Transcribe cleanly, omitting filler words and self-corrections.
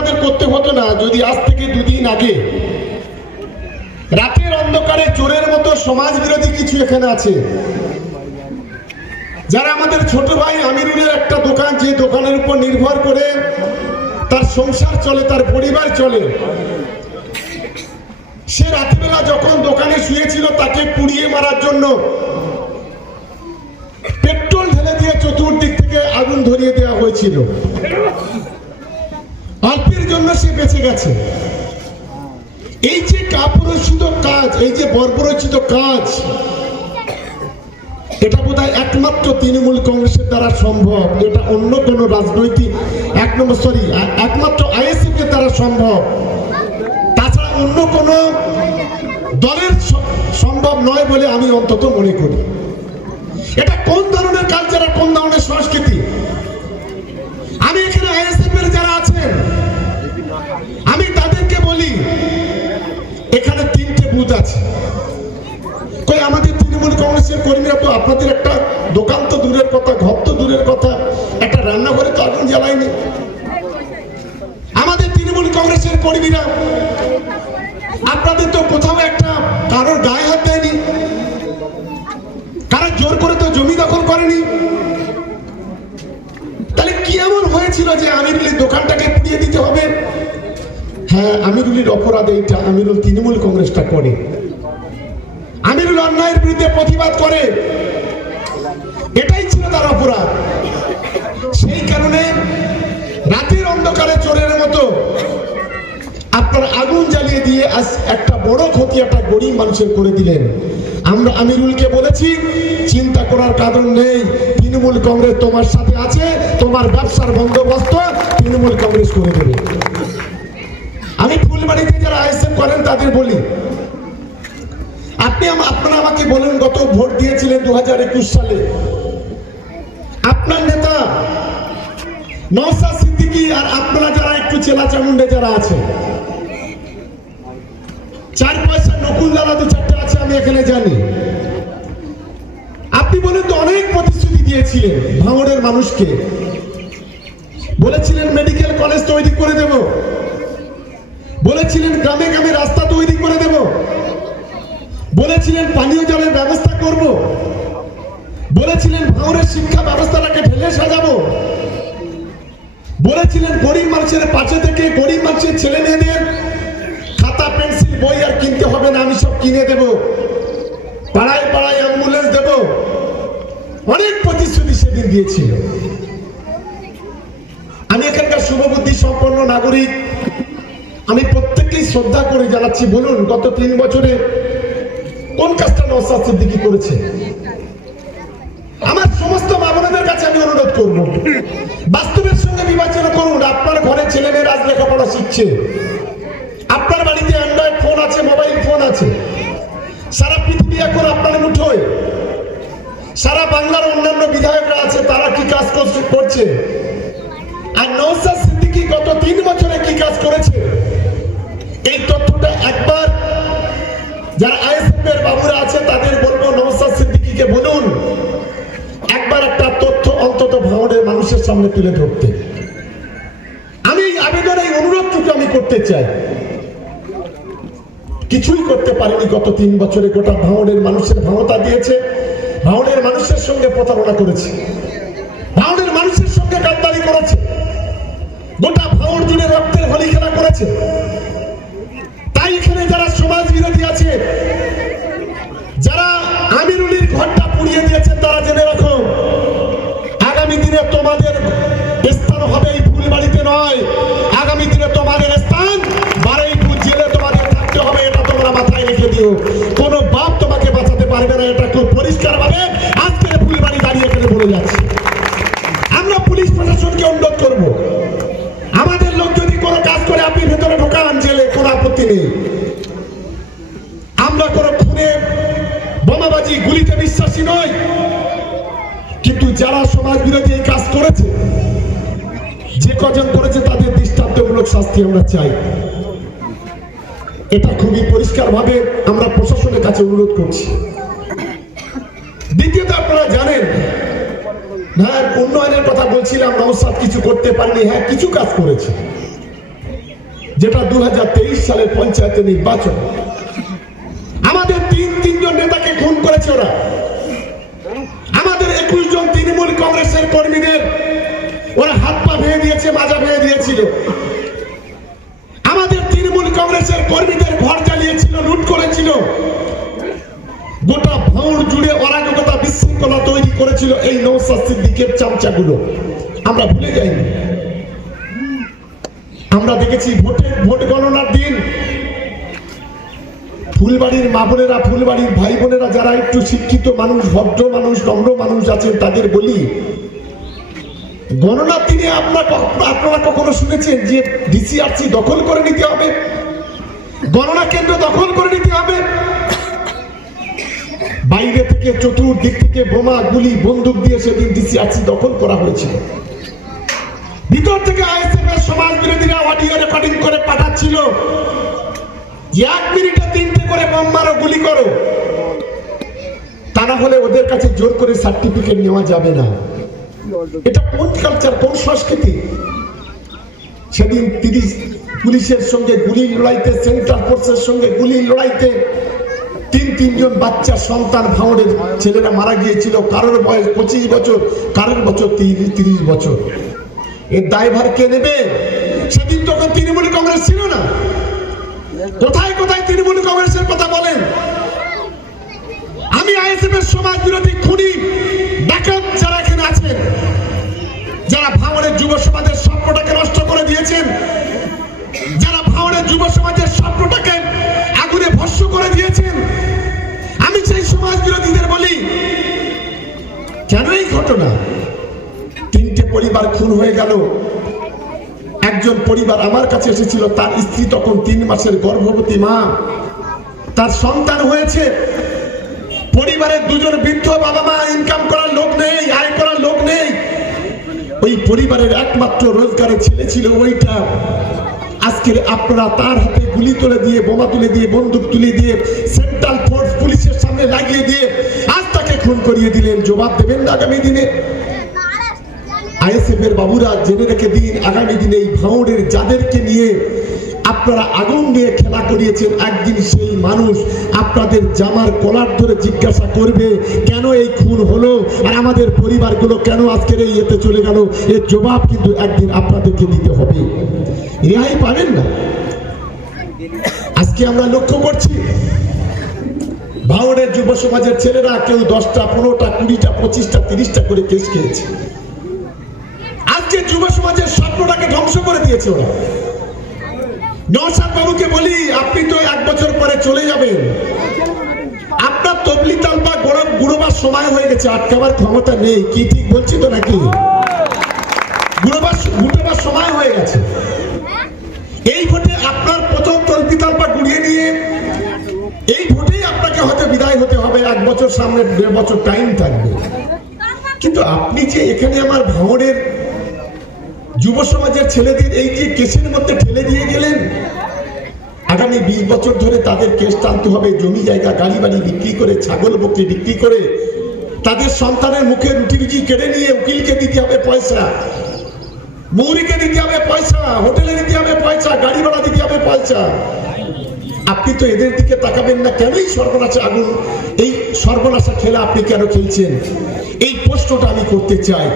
আমাদের করতে হতো না যদি আজ থেকে দুদিন আগে রাতের অন্ধকারে চোরের মতো সমাজ বিরোধী কিছু এখানে আছে, যারা আমাদের ছোট ভাই আমিরুলের একটা দোকান, যে দোকানের উপর নির্ভর করে তার সংসার চলে, তার পরিবার চলে, সে রাত্রিবেলা যখন দোকানে শুয়েছিল তাকে পুড়িয়ে মারার জন্য পেট্রোল ঢেলে দিয়ে চতুর্দিক থেকে আগুন ধরিয়ে দেওয়া হয়েছিল। অল্পের জন্য সে বেঁচে গেছে। এই যে কাপুরুষিত কাজ, এই যে বর্বরচিত কাজ, এটা বোধহয় একমাত্র তৃণমূল কংগ্রেসের দ্বারা সম্ভব। এটা অন্য কোনো রাজনৈতিক একমাত্র আইএসএফ এর দ্বারা সম্ভব, তাছাড়া অন্য কোনো দলের সম্ভব নয় বলে আমি অন্তত মনে করি। এটা কোন ধরনের কালচার, কোন ধরনের সংস্কৃতি? আমি এখানে আইএসএফ এর যারা আছেন আমি তাদেরকে বলি, এখানে 3টে বুথ আছে। কই আমাদের তৃণমূল কংগ্রেসের কর্মীরা তো আপনাদের একটা দোকান তো দূরের কথা, ঘর তো দূরের কথা, একটা রান্নাঘরে তো আগুন জ্বালায়নি। আমাদের তৃণমূল কংগ্রেসের কর্মীরা আপনাদের তো কোথাও একটা কারোর গায়ে হাত দেয়নি, কারোর জোর করে তো জমি দখল করেনি। তাহলে কি এমন হয়েছিল যে আমিরুলের দোকানটাকে পুড়িয়ে দিতে হবে? হ্যাঁ, আমিরুলের অপরাধ এইটা, আমিরুল তৃণমূল কংগ্রেসটা করে, আমিরুল অন্যায়ের বিরুদ্ধে প্রতিবাদ করে, এটাই ছিল তার অপরাধ। সেই কারণে রাতের অন্ধকারে চোরের মতো আপনার আগুন জ্বালিয়ে দিয়ে আজ একটা বড় ক্ষতি একটা গরিব মানুষের করে দিলেন। আমরা আমিরুলকে বলেছি চিন্তা করার কারণ নেই, তৃণমূল কংগ্রেস তোমার সাথে আছে, তোমার ব্যবসার বন্দোবস্ত তৃণমূল কংগ্রেস করে দেবে। আমি ফুলবাড়িতে যারা আইএসএফ করেন তাদের বলি, আপনারা আমাকে বলুন, গত ভোট দিয়েছিলেন 2021 সালে, আপনার নেতা নওশাদ সিদ্দিকী আর আপনারা যারা একটু চেলা চামুন্ডে যারা আছে, 4 পয়সা নকুল দানা 2-4টা আছে, আমি এখানে জানি। আপনি বলেন তো অনেক প্রতিশ্রুতি দিয়েছিলেন ভাঙড়ের মানুষকে, বলেছিলেন মেডিকেল কলেজ তৈরি করে দেব, বলেছিলেন গ্রামে গ্রামে রাস্তা তৈরি করে দেব, বলেছিলেন পানীয় জলের ব্যবস্থা করব, বলেছিলেন ভাঙড়ের শিক্ষা ব্যবস্থাটাকে ঢেলে সাজাবো, বলেছিলেন গরিব মানুষের পাশে থেকে গরিব মানুষের ছেলে মেয়েদের খাতা পেন্সিল বই আর কিনতে হবে না, আমি সব কিনে দেব, পাড়ায় পাড়ায় অ্যাম্বুলেন্স দেব। অনেক প্রতিশ্রুতি সেদিন দিয়েছিল। আমি এখানকার শুভবুদ্ধি সম্পন্ন নাগরিক, আমি প্রত্যেককেই শ্রদ্ধা করে জানাচ্ছি, বলুন গত 3 বছরে কোন কাজটা নওশাদ সিদ্দিকী করেছে? আমার সমস্ত মা বোনদের কাছে আমি অনুরোধ করব, বাস্তবের সঙ্গে বিবেচনা করুন। আপনার ঘরে ছেলে মেয়েরা আজ লেখাপড়া শিখছে, আপনার বাড়িতে অ্যান্ড্রয়েড ফোন আছে, মোবাইল ফোন আছে, সারা পৃথিবী এখন আপনার মুঠোয়। সারা বাংলার অন্যান্য বিধায়করা আছে, তারা কি কাজ করছে? আর নওশাদ সিদ্দিকী গত 3 বছরে কি কাজ করেছে? এই তথ্যটা একবার যারা আইএসএফ এর বাবুরা আছে তাদের বলবো, নওশাদ সিদ্দিকীকে বলুন একবার একটা তথ্য অন্তত ভাঙড়ের মানুষের সামনে তুলে ধরতে। আমি আবেদন, এই অনুরোধটুকু আমি করতে চাই। কিছুই করতে পারেনি গত 3 বছরে, গোটা ভাঙড়ের মানুষের ভাঙতা দিয়েছে, ভাঙড়ের মানুষের সঙ্গে প্রতারণা করেছে, ভাঙড়ের মানুষের সঙ্গে গাদ্দারি করেছে, গোটা ভাঙড় জুড়ে রক্তের হোলি খেলা করেছে। তাই এখানে যারা সমাজ বিরোধী আছে, যারা আমিরুলের ঘরটা পুড়িয়ে দিয়েছে, তারা জেনে রাখো আগামী দিনে তোমাদের স্থান হবে এই ফুলবাড়িতে নয়, আগামী দিনে তোমাদের স্থান বারুইপুর জেলে তোমাদের থাকতে হবে। এটা তোমরা মাথায় রেখে দিও, কোনো বাপ তোমাকে বাঁচাতে পারবে না। এটা খুব পরিষ্কার ভাবে আজকের ফুলবাড়ি দাঁড়িয়ে এখানে বলে যাচ্ছে। আমরা পুলিশ প্রশাসনকে অনুরোধ করব, আমাদের লোক যদি কোনো কাজ করে আপনি ভেতরে ঢোকান জেলে, কোনো আপত্তি নেই। আমরা কোনো খুনে বোমাবাজি গুলিতে বিশ্বাসী নই, কিন্তু যারা সমাজ বিরোধী এই কাজ করেছে, যে কজন করেছে, তাদের দৃষ্টান্তমূলক শাস্তি আমরা চাই। এটা খুবই পরিষ্কার ভাবে আমরা প্রশাসনের কাছে অনুরোধ করছি। দ্বিতীয়ত, আপনারা জানেন, হ্যাঁ উন্নয়নের কথা বলছিলাম, নওশাদ কিছু করতে পারেনি, হ্যাঁ কিছু কাজ করেছে। যেটা 2023 সালের পঞ্চায়েতের নির্বাচন। আমাদের তিনজন নেতাকে খুন করেছে ওরা। আমাদের 21 জন তৃণমূল কংগ্রেসের কর্মীদের ওরা হাত পা ভেঙে দিয়েছে, মাজা ভেঙে দিয়েছিল। আমাদের তৃণমূল কংগ্রেসের কর্মীদের ঘর জ্বালিয়েছিল, লুট করেছিল। গোটা ভাঙড় জুড়ে অরাজকতা বিশৃঙ্খলা তৈরি করেছিল এই নওশাদ সিদ্দিকের চামচাগুলো। আমরা ভুলে যাইনি। আমরা দেখেছি ভোট গণনার দিন ফুলবাড়ির মা বোনেরা, ফুলবাড়ির ভাই বোনেরা যারা একটু শিক্ষিত মানুষ, ভদ্র মানুষ, নম্র মানুষ আছেন, তাদের বলি, গণনার দিনে আপনারা কখনো শুনেছেন যে ডিসিআরসি দখল করে নিতে হবে, গণনা কেন্দ্র দখল করে নিতে হবে? বাইরে থেকে চতুর্দিক থেকে বোমা, গুলি, বন্দুক দিয়ে সেদিন ডিসিআরসি দখল করা হয়েছিল। ভিতর থেকে আইএসএফ এর সমাজ বিরোধীরা অডিও রেকর্ডিং করে পাঠাচ্ছিল যে 1 মিনিটে 3টে করে বোম মারো, গুলি করো, তা না হলে ওদের কাছে জোর করে সার্টিফিকেট নেওয়া যাবে না। এটা কোন কালচার, কোন সংস্কৃতি? সেদিন 30 পুলিশের সঙ্গে গুলির লড়াইতে, সেন্ট্রাল ফোর্সের সঙ্গে গুলির লড়াইতে তিনজন বাচ্চা সন্তান ভাঙড়ের ছেলেরা মারা গিয়েছিল। কারোর বয়স 25 বছর, কারোর বছর 30 বছর। এর দায়ভার কে নেবে? সেদিন তখন তৃণমূল কংগ্রেস ছিল না। কোথায় কোথায় তৃণমূল কংগ্রেসের কথা বলেন? আমি আইএসএফ এর সমাজ বিরোধী খুনি ডাকাত যারা এখানে আছেন, যারা ভাঙড়ের যুব সমাজের স্বপ্নটাকে নষ্ট করে দিয়েছেন, যারা ভাঙড়ের যুব সমাজের স্বপ্নটাকে আগুনে ভস্ম করে দিয়েছেন, আমি সেই সমাজ বিরোধীদের বলি, কেন এই ঘটনা? 3টে পরিবার খুন হয়ে গেল। একজন পরিবার আমার কাছে এসেছিল, তার স্ত্রী তখন 3 মাসের গর্ভবতী মা, তার সন্তান হয়েছে। পরিবারের 2 জন বৃদ্ধ বাবা মা, ইনকাম করার লোক নেই, আয় করার লোক নেই। ওই পরিবারের একমাত্র রোজগারের ছেলে ছিল ওইটা। আজকে আপনারা তার হাতে গুলি তুলে দিয়ে, বোমা তুলে দিয়ে, বন্দুক তুলে দিয়ে, সেন্ট্রাল ফোর্স পুলিশের সামনে লাগিয়ে দিয়ে আজ তাকে খুন করিয়ে দিলেন। জবাব দেবেন না আগামী দিনে? আইএসএফ এর বাবুরা জেনে রেখে দিন, আগামী দিনে এই ভাঙড়ের যাদেরকে নিয়ে আপনারা আগুন নিয়ে খেলা করিয়েছেন, একদিন সেই মানুষ আপনাদের জামার কলার ধরে জিজ্ঞাসা করবে কেন এই খুন হলো, আর আমাদের পরিবারগুলো কেন আজকের এই এতে চলে গেল। এর জবাব কিন্তু একদিন আপনাদেরকে দিতে হবে, রেহাই পাবেন না। আজকে আমরা লক্ষ্য করছি ভাঙড়ের যুব সমাজের ছেলেরা কেউ 10টা, 15টা, 20টা, 25টা, 30টা করে কেস খেয়েছে। আজকে যুব সমাজের স্বপ্নটাকে ধ্বংস করে দিয়েছে ওরা। নওশাদ বাবুকে বলি, আপনি তো 1 বছর পরে চলে যাবেন, আপনার তবলি তালবা গুড়োবার সময় হয়ে গেছে, আটকাবার ক্ষমতা নেই। কি ঠিক বলছি তো নাকি? গুড়োবার সময় হয়ে গেছে। এই ভোটে আপনার প্রথম তলবি তালবা গুড়িয়ে নিয়ে এই ভোটেই আপনাকে হয়তো বিদায় হতে হবে। 1 বছর, সামনে 1.5 বছর টাইম থাকবে। কিন্তু আপনি যে এখানে আমার ভাঙড়ের যুব সমাজের ছেলেদের এই যে কেসের মধ্যে ঠেলে দিয়ে গেলেন, আগামী 20 বছর ধরে তাদের কেস টানতে হবে। জমি জায়গা, গাড়ি বাড়ি বিক্রি করে, ছাগল বকরি বিক্রি করে, তাদের সন্তানের মুখে রুটি রুজি কেড়ে নিয়ে উকিলকে দিতে হবে পয়সা, মৌরিকে দিতে হবে পয়সা, হোটেলে দিতে হবে পয়সা, গাড়ি ভাড়া দিতে হবে পয়সা। আপনি তো এদের দিকে তাকাবেন না কেন? এই সর্বনাশা আগুন, এই সর্বনাশা খেলা আপনি কেন খেলছেন? এই প্রশ্নটা আমি করতে চাই।